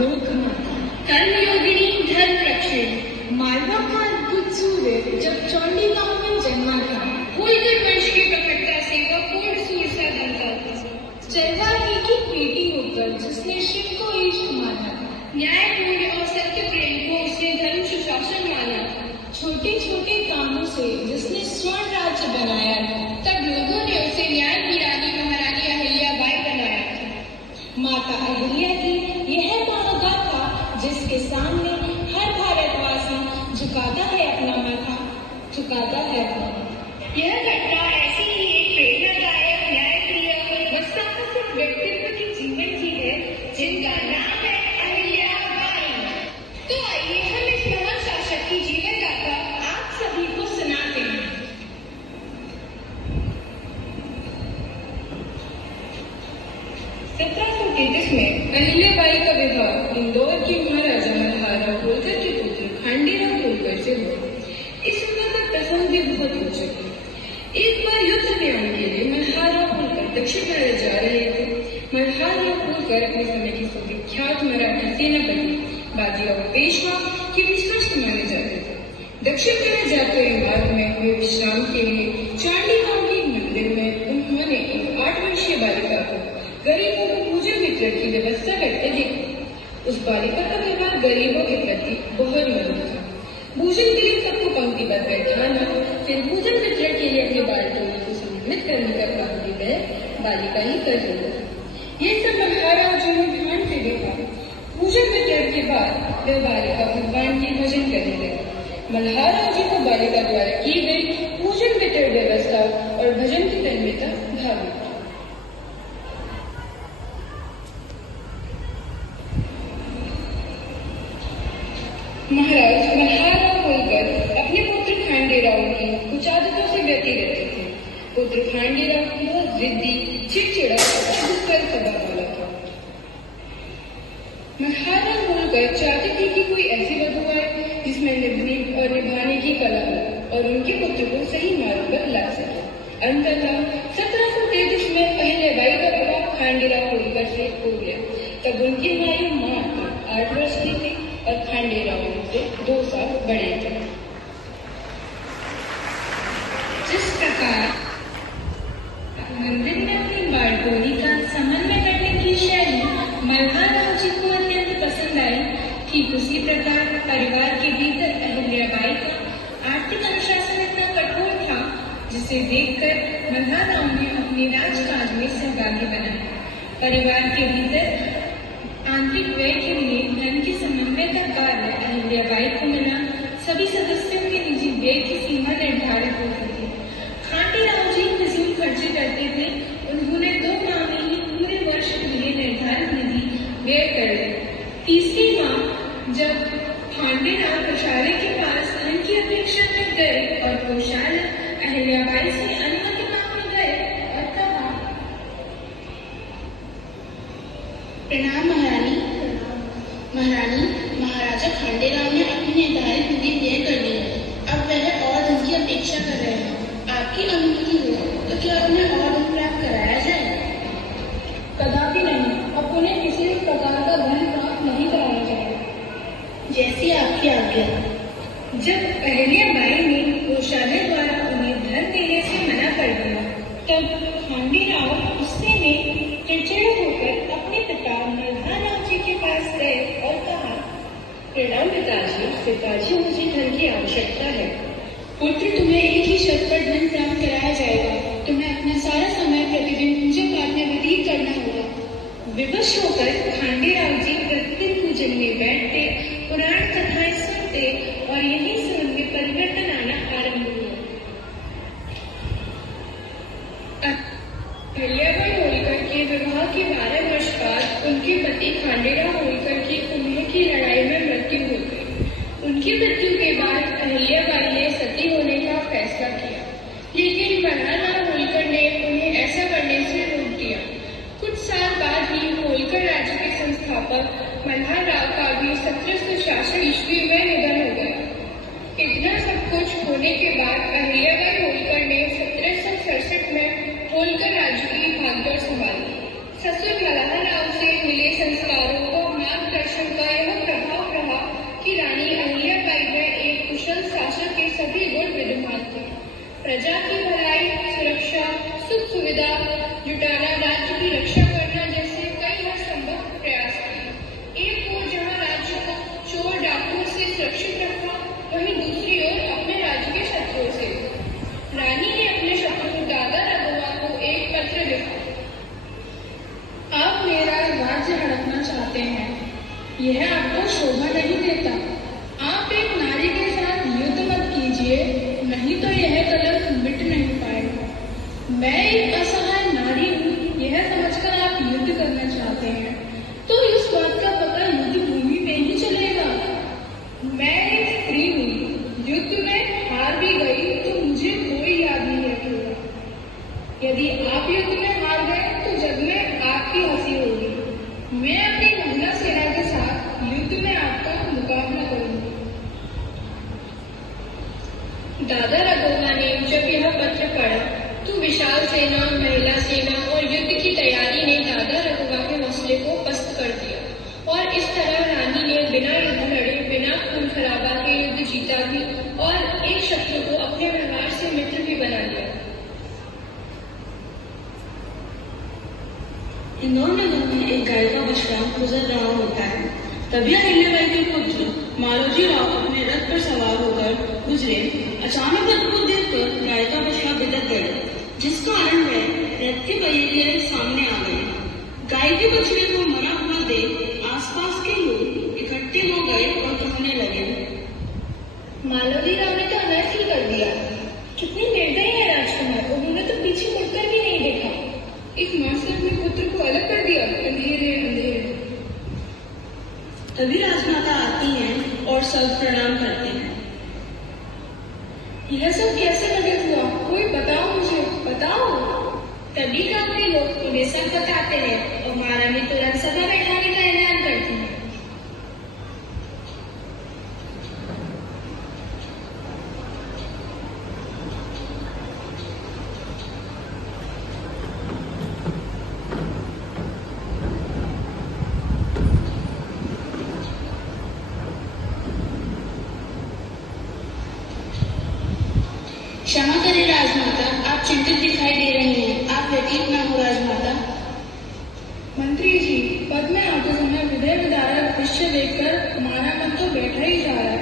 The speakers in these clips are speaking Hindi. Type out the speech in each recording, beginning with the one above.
लोकमाता, कर्मयोगिनी धर्म रक्षिणी, मालवा का अद्भुत सूर्य जब चौंडी गांव में जन्मा था, होलकर वंश की प्रखरता से वह पूर्ण सूर्य सा ढलता था। चरवाहे की बेटी होकर जिसने शिव को इष्ट माना, न्यायपूर्ण और सत्य प्रेम को उसने धर्म सुशासन माना, छोटे छोटे कामों से जिसने स्वर्ण राज्य बनाया था, तब लोगों ने उसे न्याय की रानी महारानी अहिल्याबाई बनाया था। माता अहिल्या की यह महागाथा जिसके सामने हर भारतवासी झुकाता है अपना माथा, झुकाता है अपना माथा। यह घटना ऐसी ही एक प्रेरणादायक न्यायप्रिय व साहसिक व्यक्तित्व के जीवन की है जिनका नाम है अहिल्याबाई। तो आइए हम इस महान शासक की जीवन गाथा आप सभी को सुनाते हैं। 1733 में अहिल्याबाई का विवाह इंदौर के महाराजा मल्हारराव होलकर के पुत्र खांडेराव होलकर से हुआ। इस विवाह का प्रसंग भी बहुत रोचक है। एक बार युद्ध में आने के लिए मल्हारराव होलकर दक्षिण भारत जा रहे थे। मल्हारराव होलकर अपने समय के सुविख्यात मराठी सेनापति बाजीराव पेशवा के विश्वस्त माने जाते थे। दक्षिण भारत जाते मार्ग में हुए विश्राम के लिए चांडी गांव के मंदिर में उन्होंने एक 8 वर्षीय बालिका को गरीबों को पूजन वितरण की व्यवस्था करते देखा। उस बालिका का व्यवहार गरीबों के प्रति बहुत मधुर था। भोजन के लिए सबको पंक्तिबद्ध बैठाना, फिर भोजन वितरण के लिए अपने बाल टोली को सम्मिलित करने का काम भी वह बालिका ही कर रही थी। ये सब मल्हारराव जी ने ध्यान से देखा। पूजन वितरण के बाद वह बालिका भगवान के भजन करने लगी। मल्हारराव जी को बालिका द्वारा की गई पूजन वितरण व्यवस्था और भजन की तन्मयता भावी। महाराज मल्हारराव होलकर अपने पुत्र खांडेराव की कुछ आदतों से व्यती रहते थे। पुत्र खांडेराव बहुत जिद्दी, चिड़चिड़ा और दुष्कर स्वभाव वाला था। मल्हारराव होलकर चाहते थे कि कोई ऐसी वधू आए जिसमें निभने और निभाने की कला हो और उनके पुत्र को सही मार्ग पर ला सके। अंततः 1733 में अहिल्याबाई का विवाह खांडेराव होलकर से हो गया। तब उनकी आयु मात्र 8 वर्ष की थी और खांडेराव से 2 साल बड़े थे। जिस प्रकार मंदिर में अपनी बालटोली का समन्वय करने की शैली मल्हारराव जी को अत्यंत पसंद आई, ठीक उसी प्रकार परिवार के भीतर अहिल्याबाई का आर्थिक अनुशासन इतना कठोर था जिसे देखकर मल्हारराव ने अपने राजकाज में सहभागी बनाया। परिवार के भीतर आंतरिक व्यय के लिए धन के समन्वय का कार्य अहिल्याबाई को मिला। सभी सदस्यों के निजी व्यय की सीमा निर्धारित होती थी। खांडेराव जी फिजूल खर्चे करते थे। उन्होंने 2 माह में ही पूरे वर्ष के लिए निर्धारित निधि व्यय कर ली। तीसरी माह जब खांडेराव कोषालय के पास धन की अपेक्षा में गए और कोषालय अहिल्याबाई से अनुमति मांगने गए और कहा, प्रणाम महारानी। महाराजा खांडेराव ने अपनी निर्धारित निधि व्यय कर ली है। अब वह और धन की अपेक्षा कर रहे हैं। आपकी अनुमति हो तो क्या उन्हें और धन प्राप्त कराया जाए? कदापि नहीं। अब उन्हें किसी भी प्रकार का धन प्राप्त नहीं कराया जाएगा। जैसी आपकी आज्ञा। जब अहिल्याबाई ने कोषालय द्वारा उन्हें धन देने से मना कर दिया, तब खांडेराव गुस्से में चिड़चिड़ा होकर अपने पिता मल्हारराव जी के पास गए और कहा, प्रणाम पिताजी, मुझे धन की आवश्यकता है। पुत्र, तुम्हें एक ही शर्त पर धन प्राप्त कराया जाएगा। तुम्हें अपना सारा समय प्रतिदिन पूजा पाठ में व्यतीत करना होगा। विवश होकर खांडेराव जी प्रतिदिन पूजन में बैठते, पुराण कथाएं सुनते और यहीं से उनमें परिवर्तन आना आरंभ हुआ। अहिल्याबाई होलकर के विवाह के 12 वर्ष बाद उनके पति खांडेराव होलकर की कुंभ की लड़ाई में मृत्यु हो गई। उनकी मृत्यु के बाद अहिल्याबाई ने सती होने का फैसला किया, लेकिन मल्हारराव होलकर ने उन्हें ऐसा करने से रोक दिया। कुछ साल बाद ही होलकर राज्य के संस्थापक मल्हारराव का भी 1766 ईस्वी में निधन हो गया। इतना सब कुछ होने के बाद अहिल्याबाई होलकर ने 1767 में होलकर राज्य की भागदौड़ संभाली। ससुर मल्हारराव से मिले संस्कारों और मार्गदर्शन यह आपको शोभा नहीं देता। आप एक नारी के साथ युद्ध मत कीजिए, नहीं तो यह कलंक मिट नहीं पाएगा। मैं एक असहाय नारी हूँ, यह समझकर आप युद्ध करना चाहते हैं, तो इस बात का पता युद्ध भूमि में ही चलेगा। मैं एक स्त्री हूँ, युद्ध में हार भी गई तो मुझे कोई याद नहीं रखेगा। यदि आप युद्ध में हार गए तो जग में आपकी हंसी होगी। मैं अपनी महिला सेना के साथ युद्ध में आपका मुकाबला करूंगी। दादा रघोबा ने जब यह पत्र पढ़ा तो विशाल सेना, महिला सेना और युद्ध की तैयारी ने दादा रघोबा के हौसले को पस्त कर दिया और इस तरह रानी ने बिना युद्ध लड़े, बिना खून खराबा के युद्ध जीता भी और एक शत्रु को अपने व्यवहार से मित्र भी बना लिया। इंदौर नगर में एक गाय का बछड़ा गुजर रहा होता है। तभी अहिल्याबाई के पुत्र मालोजी राव अपने रथ पर सवार होकर गुजरे। अचानक रथ को देखकर गाय का बछड़ा बिदक गया, जिस कारण वह रथ के पहिए के सामने आ गए। गाय के बछड़े को मरा हुआ देख आसपास के लोग इकट्ठे हो गए और कहने लगे, मालोजी राव ने तो अनर्थ ही कर दिया। कितनी निर्दयी है राजकुमार, उन्होंने तो पीछे मुड़कर भी नहीं देखा। एक माँ से अपने पुत्र को अलग कर दिया। अंधेरे अंधेरे। तभी राजमाता आती हैं और सब प्रणाम करते हैं। यह सब कैसे घटित हुआ, कोई बताओ मुझे, बताओ। तभी गांव के लोग उन्हें सब बताते हैं और महारानी तुरंत सभा बैठाने का ऐलान करती है। क्षमा करें राजमाता, आप चिंतित दिखाई दे रही हैं। आप व्यतीत न हो राजमाता। मंत्री जी, पद में आते समय हृदय विदारक दृश्य देखकर हमारा मन तो बैठा ही जा रहा है।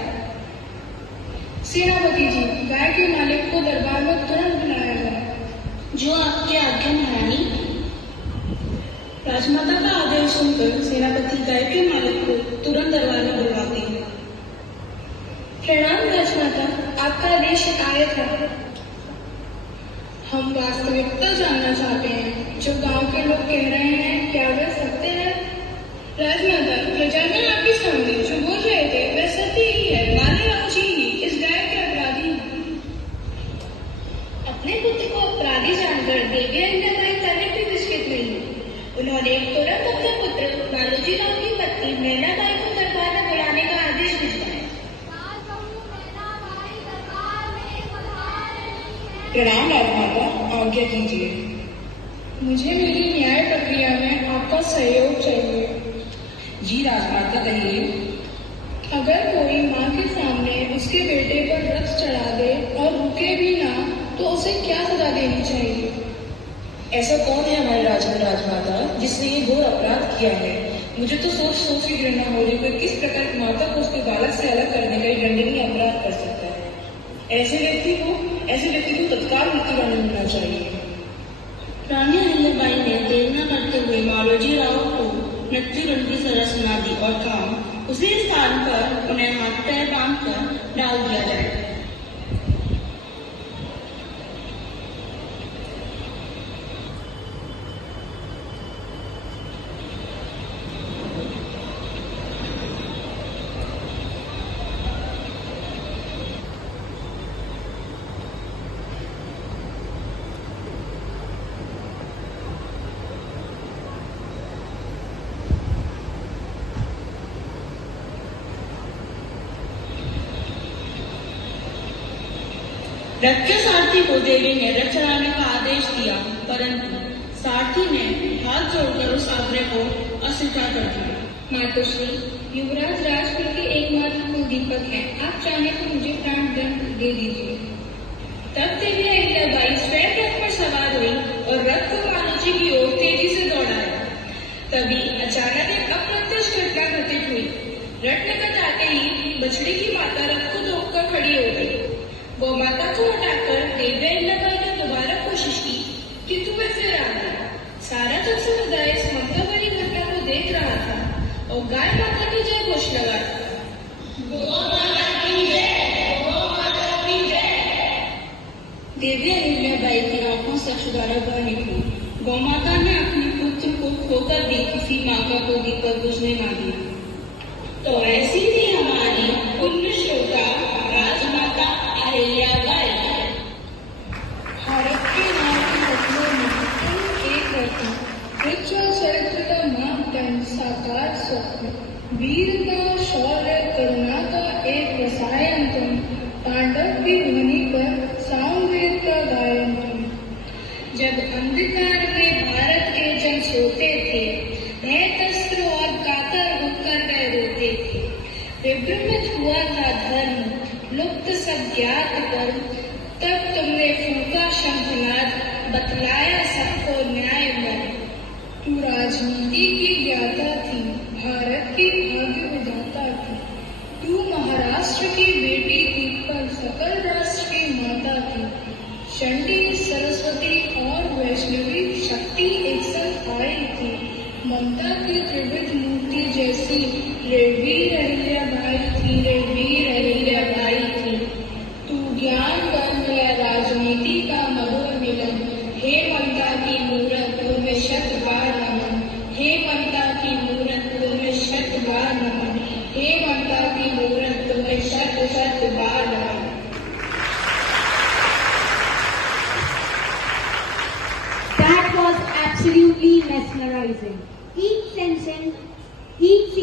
सेनापति जी, गाय के मालिक को दरबार में तुरंत बुलाया जाए। जो आपकी आज्ञा महारानी। राजमाता का आदेश सुनकर सेनापति गाय के मालिक को तुरंत दरबार में बुलवाती है। प्रणाम राजमाता, आपका आदेश आया था। हम वास्तविकता जानना चाहते हैं। जो गांव के लोग कह रहे हैं, क्या वे सत्य है? राजमाता, प्रजाजन आपके सामने जो बोल रहे थे वह सत्य ही है। मालेराव जी ही इस गाय के अपराधी हैं। अपने पुत्र को अपराधी जानकर देवी अहिल्याबाई तनिक भी विस्मित नहीं हुई। उन्होंने तुरंत अपने पुत्र मालोजी राव की पत्नी मैनाबाई को दरबार में बुलाने का आदेश भिजवाया। प्रणाम राजमाता, आज्ञा कीजिए। मुझे मेरी न्याय प्रक्रिया में आपका सहयोग चाहिए। जी राजमाता, कहिए। अगर कोई माँ के सामने उसके बेटे पर रथ चढ़ा दे और रुके भी ना, तो उसे क्या सजा देनी चाहिए? ऐसा कौन है हमारे राज्य में राजमाता जिसने ये घोर अपराध किया है? मुझे तो सोच सोच की घृणा हो रही है, किस प्रकार की माता को उसके बालक से अलग करने का एक दंडनीय अपराध कर सकता है। ऐसे व्यक्ति को तत्काल मृत्युदंड मिलना चाहिए। रानी अहिल्याबाई ने देर न करते हुए मालोजी राव को मृत्युदंड की सजा सुना दी और कहा, उसी स्थान पर उन्हें हाथ पैर बांधकर डाल दिया जाए। रथ के सारथी को देवी ने रथ चढ़ाने का आदेश दिया, परंतु सारथी ने हाथ जोड़कर उस आग्रह को अस्वीकार कर दिया। मातोश्री, युवराज राजकुल के एकमात्र कुलदीपक हैं। आप चाहें तो मुझे प्राण दंड दे दीजिए। तब देवी अहिल्याबाई स्वयं रथ पर सवार हुई और रथ को मालोजी की ओर तेजी से दौड़ाया। तभी अचानक एक अप्रत्याश घटना घटित हुई। रथ निकट आते ही बछड़े की माता रथ को रोककर खड़ी हो गई। गौ माता को हटाकर देवी अहिल्याबाई ने दोबारा कोशिश की, किंतु वह फिर आ गया। सारा जग समुदाय इस ममता भरी घटना को देख रहा था और गाय माता की घोष लगाया। देवी अहिल्याबाई की आंखों से अश्रुधारा बह निकली। गौमाता ने अपने पुत्र को खोकर भी किसी माता को दीपक बुझने ना दिया। तो ऐसी थी हमारी पुण्य श्रोता राजमाता अहिल्याबाई। भारत के नारी रत्नों में तुम एक रत्न, उज्ज्वल चरित्र का मापदंड, साकार स्वप्न, वीरता, शौर्य, करुणा का एक रसायन तुम, तांडव की ध्वनि पर सामवेद का गायन तुम। जब अंधकार में भारत के जन सोते थे, भयत्रस्त और कातर होकर वे रोते थे। विभ्रमित हुआ था धर्म, लुप्त सब ज्ञात कर्म, तब तुमने फूंका शंखनाद, बतलाया सबको न्याय मर्म। तू राजनीति की ज्ञाता थी, भारत की भाग्य विधाता थी। तू महाराष्ट्र की बेटी थी, पर सकल राष्ट्र की माता थी। चंडी, सरस्वती और वैष्णवी शक्ति एक साथ आई थी। ममता की त्रिविध मूर्ति जैसी रणवीर अहिल्याबाई थी, रणवीर अहिल्याबाई थी। तू ज्ञान कर्म या राजनीति का मधुर मिलन, हे ममता की मूरत तुम्हें शत बार नमन, हे ममता की मूरत तुम्हें शत बार नमन, हे ममता की मूरत तुम्हें शत शत बार नमन। That was absolutely mesmerizing. Each sentence, each